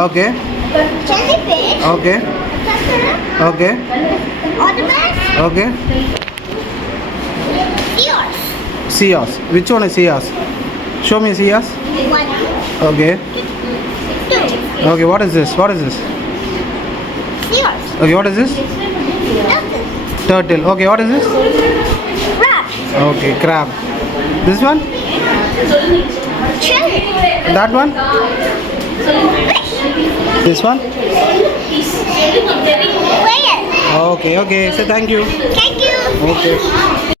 Okay. jellyfish, Okay. crocodile, Okay. octopus, Okay. seahorse. Seahorse. Which one is seahorse? Show me seahorse. 1, Okay. 2, Okay. What is this? What is this? seahorse, Okay. What is this? dolphin, Turtle. Okay. What is this? crab, Okay. Crab. This one? shell, That one? fish, This one? whale. Okay. Okay. So thank you. Thank you. Okay.